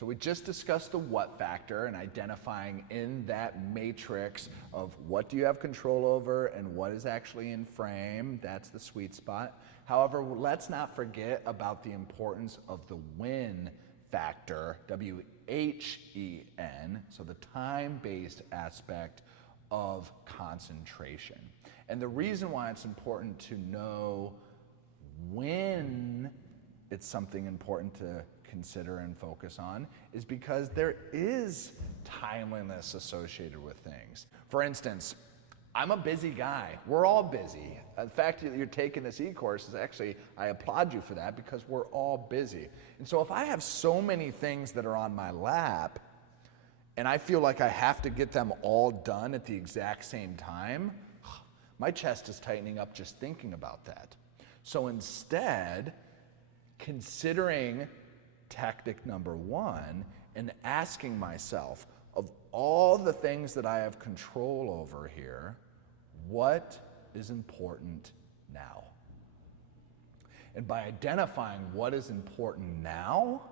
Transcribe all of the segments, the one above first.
So we just discussed the what factor and identifying in that matrix of what do you have control over and what is actually in frame. That's the sweet spot. However, let's not forget about the importance of the when factor, W-H-E-N, so the time-based aspect of concentration. And the reason why it's important to know when it's something important to consider and focus on is because there is timeliness associated with things. For instance, I'm a busy guy. We're all busy. The fact that you're taking this e-course is actually, I applaud you for that because we're all busy. And so if I have so many things that are on my lap and I feel like I have to get them all done at the exact same time, my chest is tightening up just thinking about that. So instead, considering tactic number one and asking myself, of all the things that I have control over here, what is important now? And by identifying what is important now,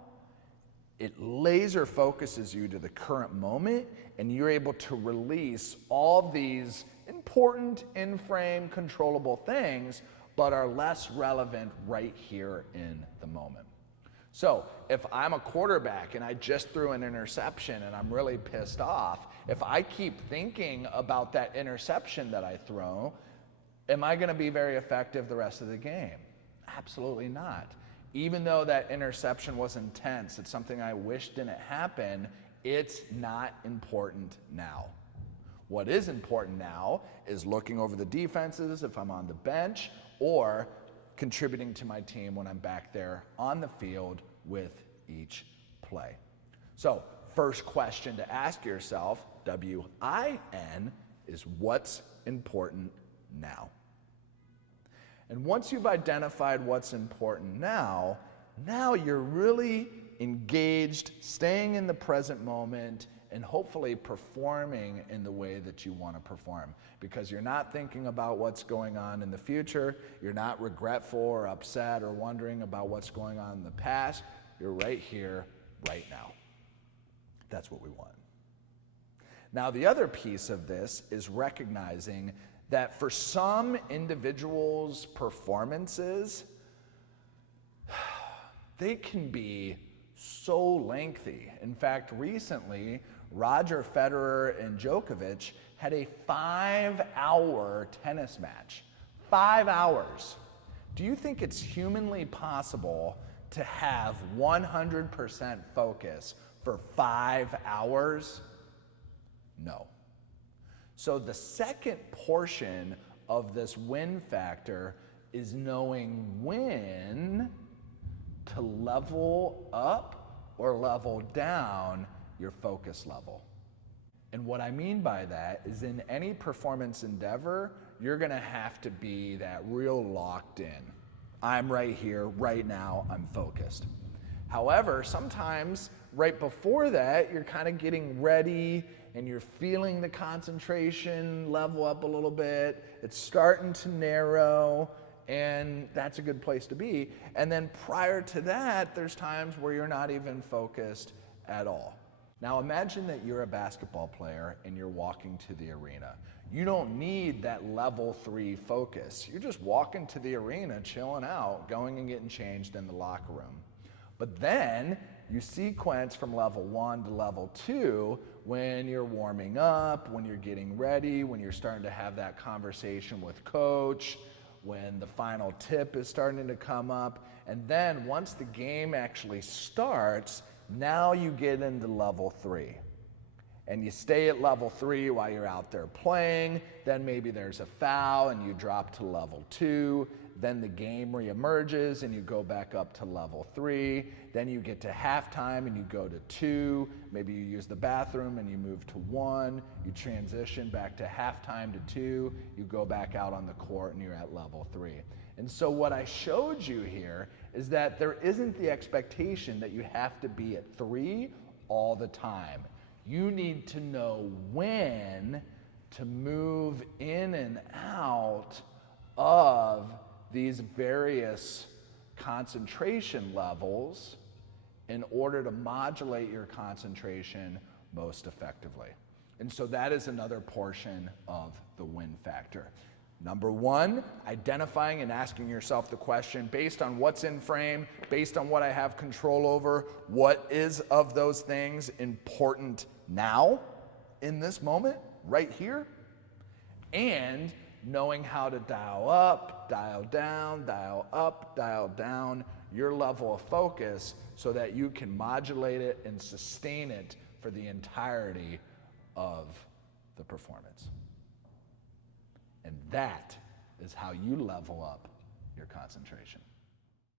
it laser focuses you to the current moment and you're able to release all these important in-frame controllable things but are less relevant right here in the moment. So if I'm a quarterback and I just threw an interception and I'm really pissed off, if I keep thinking about that interception that I throw, am I going to be very effective the rest of the game? Absolutely not. Even though that interception was intense, it's something I wish didn't happen, it's not important now. What is important now is looking over the defenses if I'm on the bench or contributing to my team when I'm back there on the field with each play. So, first question to ask yourself, W-I-N, is what's important now? And once you've identified what's important now you're really engaged, staying in the present moment, and hopefully performing in the way that you want to perform. Because you're not thinking about what's going on in the future, you're not regretful or upset or wondering about what's going on in the past, you're right here, right now. That's what we want. Now, the other piece of this is recognizing that for some individuals' performances, they can be so lengthy. In fact, recently, Roger Federer and Djokovic had a 5-hour tennis match. 5 hours. Do you think it's humanly possible to have 100% focus for 5 hours? No. So the second portion of this win factor is knowing when to level up or level down your focus level. And what I mean by that is in any performance endeavor, you're gonna have to be that real locked in. I'm right here, right now, I'm focused. However, sometimes right before that, you're kind of getting ready and you're feeling the concentration level up a little bit. It's starting to narrow, and that's a good place to be. And then prior to that, there's times where you're not even focused at all. Now imagine that you're a basketball player and you're walking to the arena. You don't need that level 3 focus. You're just walking to the arena, chilling out, going and getting changed in the locker room. But then you sequence from level 1 to level 2 when you're warming up, when you're getting ready, when you're starting to have that conversation with coach, when the final tip is starting to come up. And then once the game actually starts, now you get into level 3. And you stay at level 3 while you're out there playing, then maybe there's a foul and you drop to level 2, then the game reemerges and you go back up to level 3, then you get to halftime and you go to 2, maybe you use the bathroom and you move to 1, you transition back to halftime to 2, you go back out on the court and you're at level 3. And so what I showed you here is that there isn't the expectation that you have to be at 3 all the time. You need to know when to move in and out of these various concentration levels in order to modulate your concentration most effectively. And so that is another portion of the win factor. Number one, identifying and asking yourself the question, based on what's in frame, based on what I have control over, what is of those things important now, in this moment, right here, and knowing how to dial up, dial down, dial up, dial down your level of focus so that you can modulate it and sustain it for the entirety of the performance. And that is how you level up your concentration.